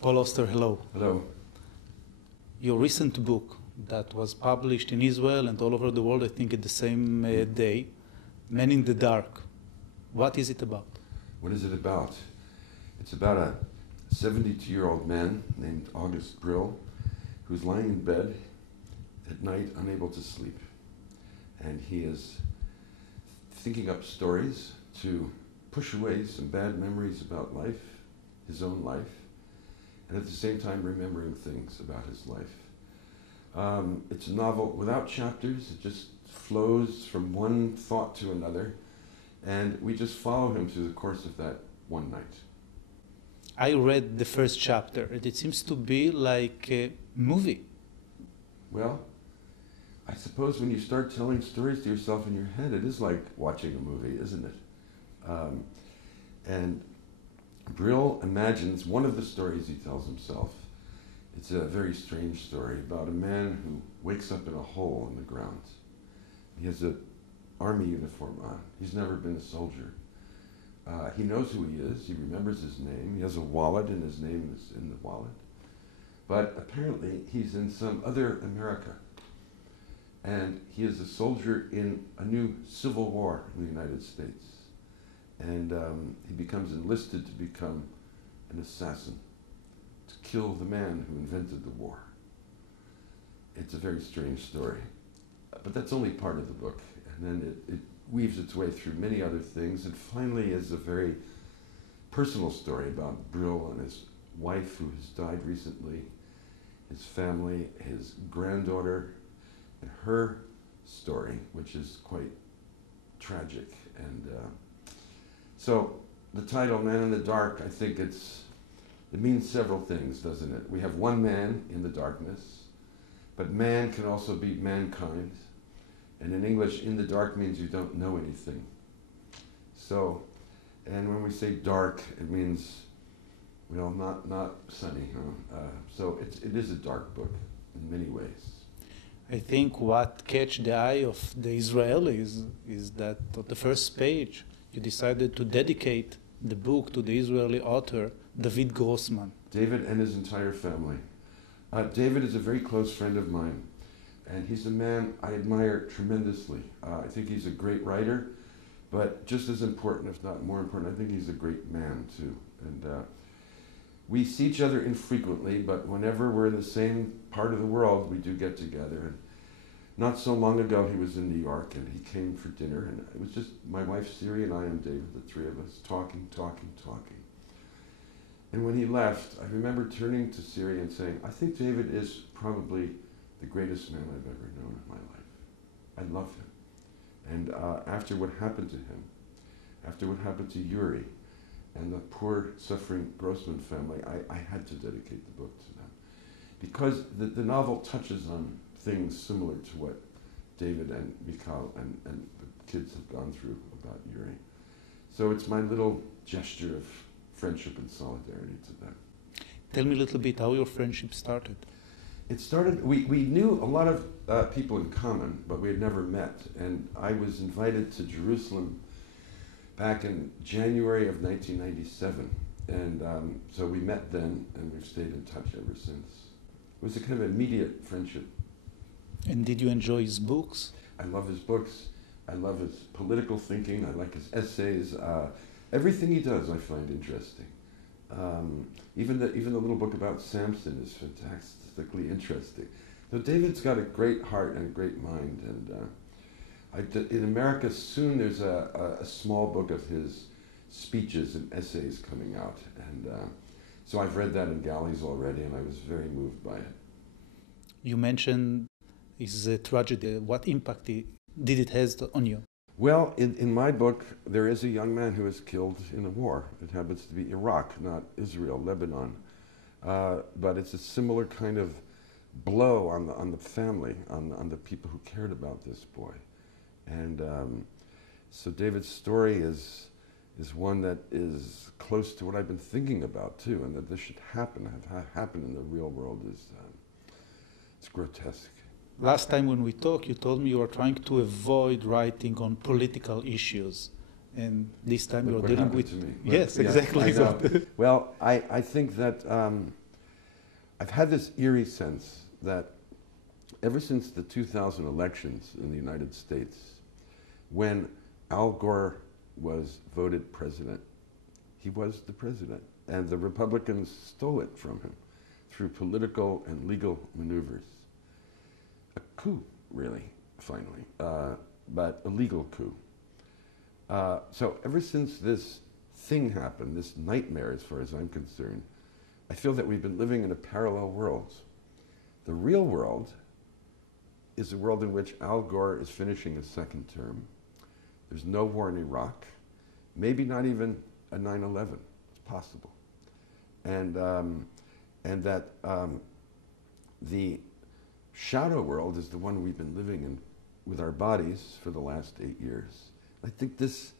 Paul Auster, hello. Hello. Your recent book that was published in Israel and all over the world, I think at the same day, Men in the Dark. What is it about? What is it about? It's about a 72-year-old man named August Brill who's lying in bed at night unable to sleep. And he is thinking up stories to push away some bad memories about life, his own life, and at the same time remembering things about his life. It's a novel without chapters. It just flows from one thought to another, and we just follow him through the course of that one night. I read the first chapter, and it seems to be like a movie. Well, I suppose when you start telling stories to yourself in your head, it is like watching a movie, isn't it? And Brill imagines one of the stories he tells himself. It's a very strange story about a man who wakes up in a hole in the ground. He has an army uniform on. He's never been a soldier. He knows who he is. He remembers his name. He has a wallet, and his name is in the wallet. But apparently, he's in some other America. And he is a soldier in a new civil war in the United States. And he becomes enlisted to become an assassin, to kill the man who invented the war. It's a very strange story. But that's only part of the book. And then it weaves its way through many other things. And finally is a very personal story about Brill and his wife who has died recently, his family, his granddaughter, and her story, which is quite tragic. And so the title, Man in the Dark, I think it means several things, doesn't it? We have one man in the darkness, but man can also be mankind. And in English, in the dark means you don't know anything. So, and when we say dark, it means, well, not sunny. Huh? So it is a dark book in many ways. I think what catch the eye of the Israelis is that on the first page, you decided to dedicate the book to the Israeli author, David Grossman. David and his entire family. David is a very close friend of mine, and he's a man I admire tremendously. I think he's a great writer, but just as important, if not more important, I think he's a great man too. And we see each other infrequently, but whenever we're in the same part of the world, we do get together. And not so long ago, he was in New York, and he came for dinner, and it was just my wife, Siri, and I and David, the three of us, talking. And when he left, I remember turning to Siri and saying, I think David is probably the greatest man I've ever known in my life. I love him. And after what happened to him, after what happened to Yuri, and the poor, suffering Grossman family, I had to dedicate the book to them. Because the novel touches on things similar to what David and Michal and the kids have gone through about Yuri. So it's my little gesture of friendship and solidarity to them. Tell me a little bit how your friendship started. It started, we knew a lot of people in common, but we had never met. And I was invited to Jerusalem back in January of 1997. And so we met then, and we've stayed in touch ever since. It was a kind of immediate friendship. And did you enjoy his books? I love his books. I love his political thinking. I like his essays. Everything he does I find interesting. Even the little book about Samson is fantastically interesting. So David's got a great heart and a great mind. And in America soon there's a small book of his speeches and essays coming out. And so I've read that in galleys already, and I was very moved by it. You mentioned his tragedy. What impact did it have on you? Well, in my book, there is a young man who was killed in a war. It happens to be Iraq, not Israel, Lebanon. But it's a similar kind of blow on the family, on the people who cared about this boy. And so David's story is one that is close to what I've been thinking about too, and that this should happen, have happened in the real world is, it's grotesque. Last time when we talked, you told me you were trying to avoid writing on political issues. And this time you're dealing with... To me. Yes, exactly. Well, I think that I've had this eerie sense that ever since the 2000 elections in the United States, when Al Gore was voted president, he was the president, and the Republicans stole it from him through political and legal maneuvers. A coup, really, finally, but a legal coup. So ever since this thing happened, this nightmare as far as I'm concerned, I feel that we've been living in a parallel world. The real world is a world in which Al Gore is finishing his second term. There's no war in Iraq, maybe not even a 9/11. It's possible. And that the shadow world is the one we've been living in with our bodies for the last 8 years. I think this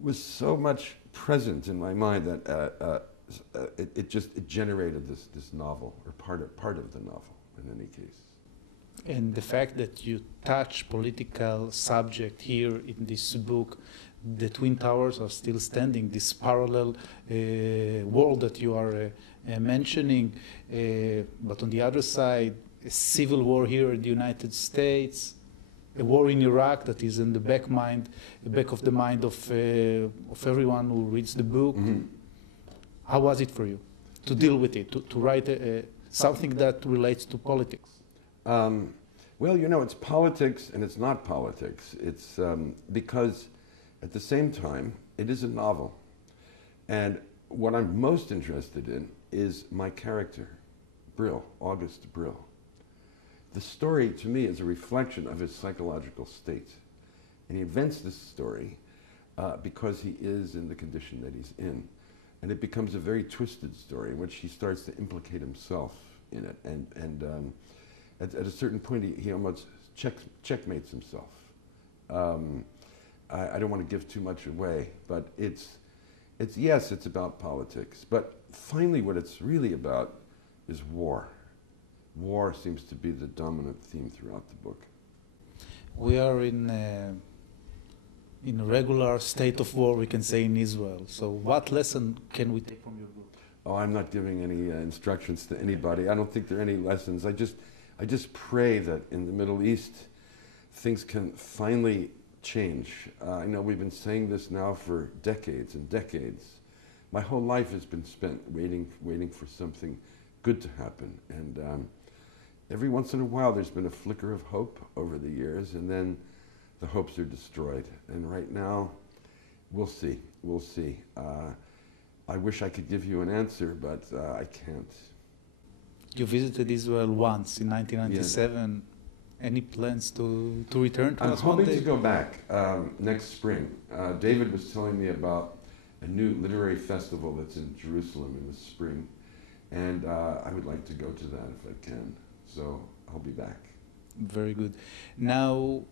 was so much present in my mind that it generated this novel, or part of the novel in any case. And the fact that you touch political subject here in this book, the Twin Towers are still standing, this parallel world that you are mentioning, but on the other side, a civil war here in the United States, a war in Iraq that is in the back of the mind of everyone who reads the book. Mm-hmm. How was it for you to deal with it, to write something that relates to politics? Well, you know, it's politics and it's not politics. It's because at the same time, it is a novel. And what I'm most interested in is my character, Brill, August Brill. The story, to me, is a reflection of his psychological state. And he invents this story because he is in the condition that he's in. And it becomes a very twisted story in which he starts to implicate himself in it. And at a certain point, he almost checkmates himself. I don't want to give too much away, but yes, it's about politics. But finally, what it's really about is war. War seems to be the dominant theme throughout the book. We are in a regular state of war, we can say, in Israel. So what lesson can we take from your book? Oh, I'm not giving any instructions to anybody. I don't think there are any lessons. I just pray that in the Middle East, things can finally change. I know we've been saying this now for decades and decades. My whole life has been spent waiting for something good to happen. And every once in a while, there's been a flicker of hope over the years, and then the hopes are destroyed. And right now, we'll see. We'll see. I wish I could give you an answer, but I can't. You visited Israel once in 1997. Yeah. Any plans to return to us one day? I'm hoping to go back next spring. David was telling me about a new literary festival that's in Jerusalem in the spring, and I would like to go to that if I can. So I'll be back. Very good. Now,